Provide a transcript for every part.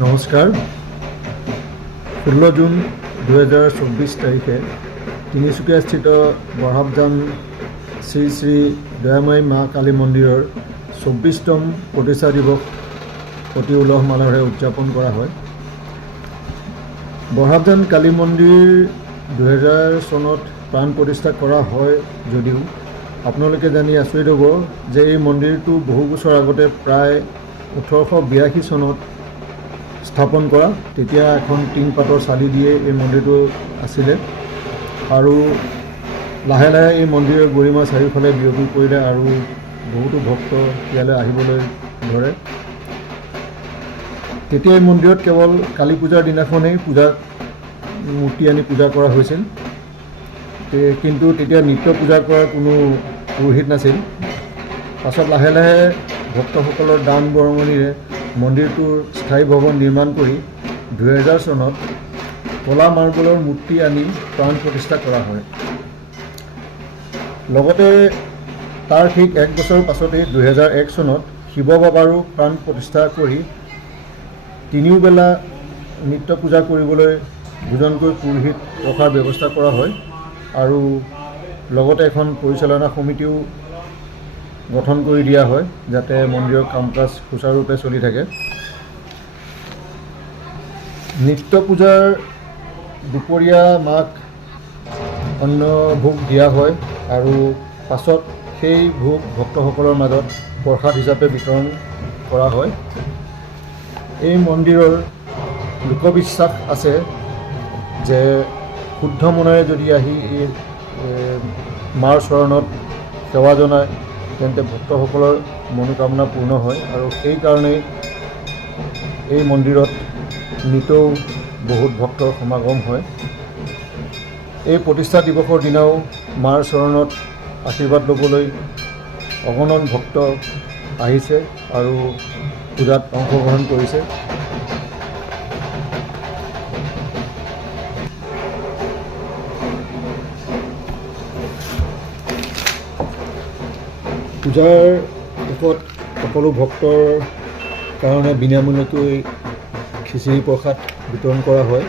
নমস্কাৰ। 16 জুন 2024 তাৰিখে তিনিচুকীয়াস্থিত বৰহাবজান শ্ৰী শ্ৰী দয়াময়ী মা কালী মন্দিৰৰ 24তম প্ৰতিষ্ঠা দিৱস অতি উলহ মালহেৰে উদযাপন কৰা হয়। বৰহাবজান কালী মন্দিৰ 2000 চনত প্ৰাণ প্ৰতিষ্ঠা কৰা হয় যদিও আপোনালোকে জানি আচৰিত হ'ব যে এই মন্দিৰটো বহু বছৰ আগতে প্ৰায় 1882 চনত স্থাপন কৰা। তেতিয়া এখন টিং পাতৰ চালি দিয়ে এই মন্দিৰটো আছিলে আৰু লাহে লাহে এই মন্দিৰৰ গৰিমা চাৰিওফালে বিয়পি পৰিলে আৰু বহুতো ভক্ত ইয়ালৈ আহিবলৈ ধৰে। তেতিয়া এই মন্দিৰত কেৱল কালী পূজাৰ দিনাখনেই মূৰ্তি আনি পূজা কৰা হৈছিল, কিন্তু তেতিয়া নিত্য পূজা কৰাৰ কোনো পুৰোহিত নাছিল। পাছত লাহে লাহে ভক্তসকলৰ দান বৰঙণিৰে মন্দিৰটোৰ স্থায়ী ভৱন নিৰ্মাণ কৰি 2000 চনত ক'লা মাৰ্বলৰ মূৰ্তি আনি প্ৰাণ প্ৰতিষ্ঠা কৰা হয়। লগতে তাৰ ঠিক এক বছৰ পাছতেই 2001 চনত শিৱ বাবাৰো প্ৰাণ প্ৰতিষ্ঠা কৰি তিনিওবেলা নিত্য পূজা কৰিবলৈ দুজনকৈ পুৰোহিত ৰখাৰ ব্যৱস্থা কৰা হয় আৰু লগতে এখন পৰিচালনা সমিতিও গঠন কৰি দিয়া হয় যাতে মন্দিৰৰ কাম কাজ সুচাৰুৰূপে চলি থাকে। নিত্য পূজাৰ দুপৰীয়া মাক অন্ন ভোগ দিয়া হয় আৰু পাছত সেই ভোগ ভক্তসকলৰ মাজত প্ৰসাদ হিচাপে বিতৰণ কৰা হয়। এই মন্দিৰৰ লোকবিশ্বাস আছে যে শুদ্ধ মনেৰে যদি আহি এই মাৰ চৰণত সেৱা জনায় তেন্তে ভক্তসকলৰ মনোকামনা পূৰ্ণ হয় আৰু সেইকাৰণেই এই মন্দিৰত নিতৌ বহুত ভক্তৰ সমাগম হয়। এই প্ৰতিষ্ঠা দিৱসৰ দিনাও মাৰ চৰণত আশীৰ্বাদ ল'বলৈ অগণন ভক্ত আহিছে আৰু পূজাত অংশগ্ৰহণ কৰিছে। পূজাৰ শেষত সকলো ভক্তৰ কাৰণে বিনামূলীয়াকৈ খিচিৰি প্ৰসাদ বিতৰণ কৰা হয়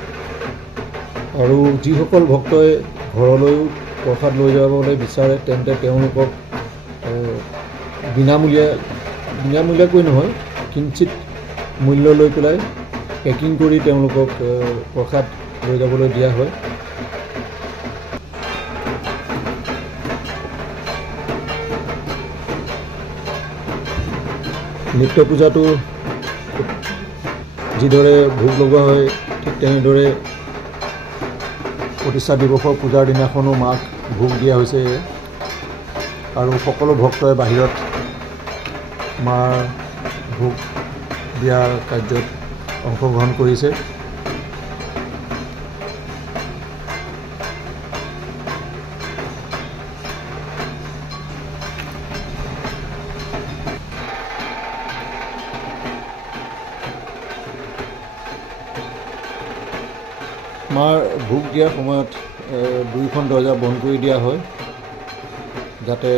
আৰু যিসকল ভক্তই ঘৰলৈও প্ৰসাদ লৈ যাবলৈ বিচাৰে তেন্তে তেওঁলোকক বিনামূলীয়াকৈ নহয় কিঞ্চিত মূল্য লৈ পেলাই পেকিং কৰি তেওঁলোকক প্ৰসাদ লৈ যাবলৈ দিয়া হয়। নিত্য পূজাটো যিদৰে ভোগ লগোৱা হয় ঠিক তেনেদৰে প্ৰতিষ্ঠা দিৱসৰ পূজাৰ দিনাখনো মাক ভোগ দিয়া হৈছে আৰু সকলো ভক্তই বাহিৰত মাৰ ভোগ দিয়া কাৰ্যত অংশগ্ৰহণ কৰিছে। মাৰ ভোগ দিয়াৰ সময়ত দুয়োখন দৰ্জা বন্ধ কৰি দিয়া হয় যাতে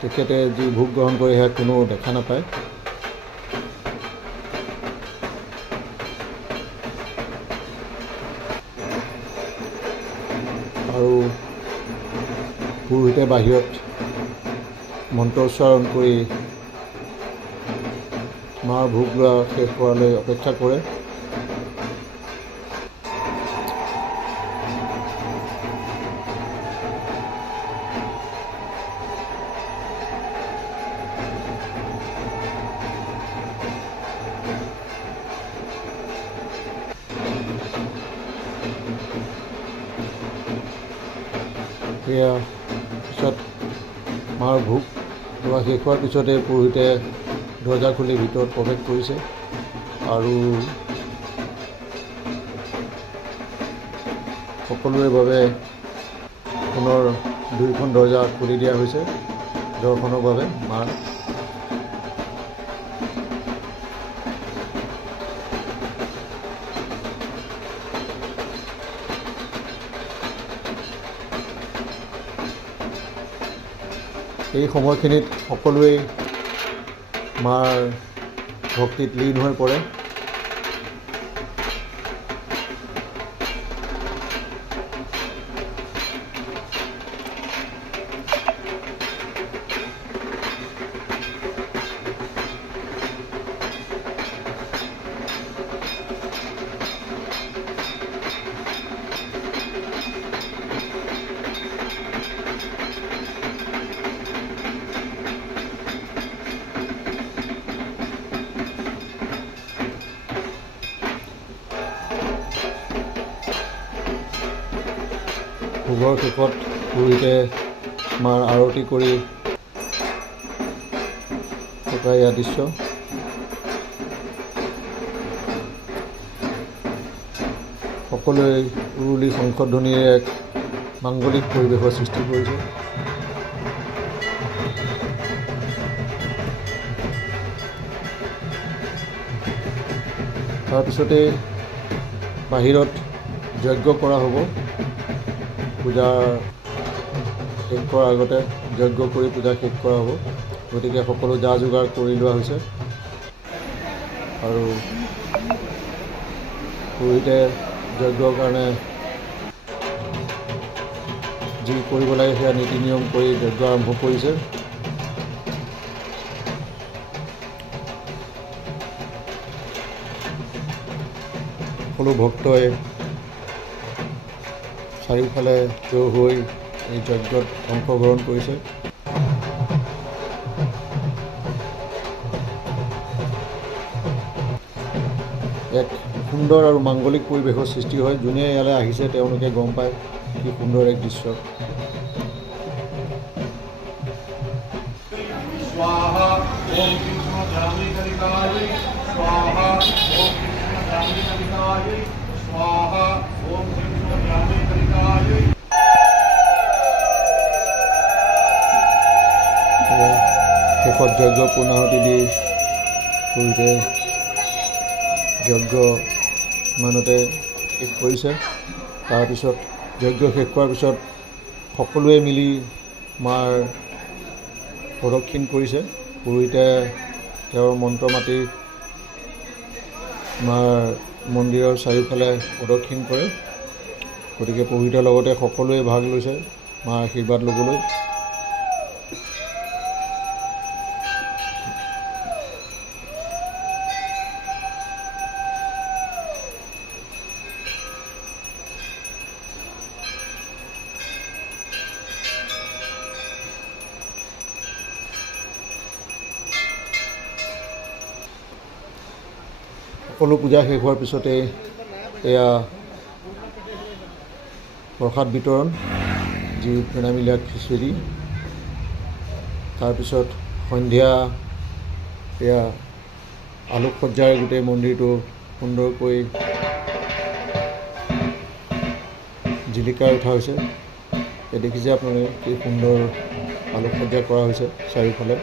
তেখেতে যি ভোগ গ্ৰহণ কৰে সেয়া কোনো দেখা নাপায়। আৰু পুৰোহিতে বাহিৰত মন্ত্ৰ উচ্চাৰণ কৰি মাৰ ভোগ লোৱা শেষ হোৱালৈ অপেক্ষা কৰে। সেয়া পিছত মাৰ ভোগ লোৱা শেষ হোৱাৰ পিছতে পুৰোহিতে দৰ্জা খুলি ভিতৰত প্ৰৱেশ কৰিছে আৰু সকলোৰে বাবে পুনৰ দুয়োখন দৰ্জা খুলি দিয়া হৈছে দৰ্শনৰ বাবে মাৰ। এই সময়খিনিত সকলোৱেই মাৰ ভক্তিত লীন হৈ পৰে। ভোগৰ শেষত পুৰোহিতে মাৰ আৰতি কৰি থকা এয়া দৃশ্য। সকলোৱে উৰুলি শংখধ্বনিৰে এক মাংগলিক পৰিৱেশৰ সৃষ্টি কৰিছে। তাৰপিছতে বাহিৰত যজ্ঞ কৰা হ'ব। পূজা শেষ কৰাৰ আগতে যজ্ঞ কৰি পূজা শেষ কৰা হ'ব। গতিকে সকলো যা যোগাৰ কৰি লোৱা হৈছে আৰু পুৰোহিতে যজ্ঞৰ কাৰণে যি কৰিব লাগে সেয়া নীতি নিয়ম কৰি যজ্ঞ আৰম্ভ কৰিছে। সকলো ভক্তই চাৰিওফালে থিয় হৈ এই যজ্ঞত অংশগ্ৰহণ কৰিছে। এক সুন্দৰ আৰু মাংগলিক পৰিৱেশৰ সৃষ্টি হয়। যোনে ইয়ালৈ আহিছে তেওঁলোকে গম পায় কি সুন্দৰ এক দৃশ্য। स्वाहा ओम कृष्ण जामिकलिकाय स्वाहा ओम कृष्ण जामिकलिकाय स्वाहा ओम कृष्ण जामिकलिकाय। শেষত যজ্ঞ পূৰ্ণাহুতি দি পুৰোহিতে যজ্ঞ ইমানতে শেষ কৰিছে। তাৰপিছত যজ্ঞ শেষ কৰাৰ পিছত সকলোৱে মিলি মাৰ প্ৰদক্ষিণ কৰিছে। পুৰোহিতে তেওঁৰ মন্ত্ৰ মাতি মাৰ মন্দিৰৰ চাৰিওফালে প্ৰদক্ষিণ কৰে। গতিকে পুৰোহিতৰ লগতে সকলোৱে ভাগ লৈছে মাৰ আশীৰ্বাদ ল'বলৈ। সকলো পূজা শেষ হোৱাৰ পিছতে এয়া প্ৰসাদ বিতৰণ, যি বিনামূলীয়া খিচিৰি। তাৰপিছত সন্ধিয়া এয়া আলোকসজ্জাৰে গোটেই মন্দিৰটো সুন্দৰকৈ জিলিকাই উঠা হৈছে। এই দেখিছে আপোনালোকে কি সুন্দৰ আলোকসজ্জা কৰা হৈছে চাৰিওফালে।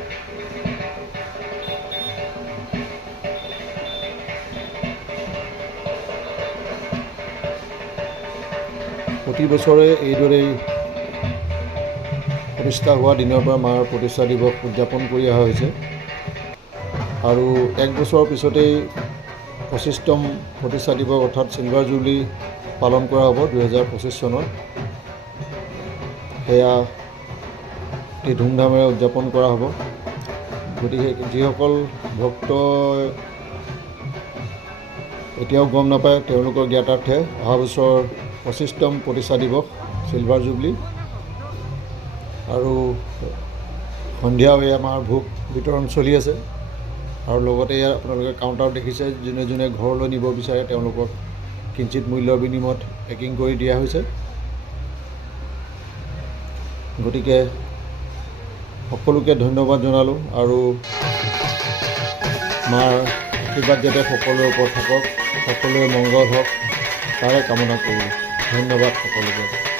প্ৰতি বছৰে এইদৰেই প্ৰতিষ্ঠা হোৱা দিনৰ পৰা মাৰ প্ৰতিষ্ঠা দিৱস উদযাপন কৰি অহা হৈছে আৰু এক বছৰৰ পিছতেই 25তম প্ৰতিষ্ঠা দিৱস অৰ্থাৎ চিলভাৰ জুবলি পালন কৰা হ'ব 2025 চনত। সেয়া অতি ধুমধামেৰে উদযাপন কৰা হ'ব। গতিকে যিসকল ভক্ত এতিয়াও গম নাপায় তেওঁলোকৰ জ্ঞাতাৰ্থে অহা বছৰ 25তম প্ৰতিষ্ঠা দিৱস চিলভাৰ জুবলি আৰু সন্ধিয়াও আমাৰ ভোগ বিতৰণ চলি আছে। আৰু লগতে ইয়াত আপোনালোকে কাউণ্টাৰত দেখিছে যোনে যোনে ঘৰলৈ নিব বিচাৰে তেওঁলোকক কিঞ্চিত মূল্যৰ বিনিময়ত পেকিং কৰি দিয়া হৈছে। গতিকে সকলোকে ধন্যবাদ জনালোঁ আৰু মাৰ আশীৰ্বাদ যাতে সকলোৰে ওপৰত থাকক, সকলোৰে মংগল হওক তাৰে কামনা কৰিলোঁ। ধন্যবাদ সকলোকে।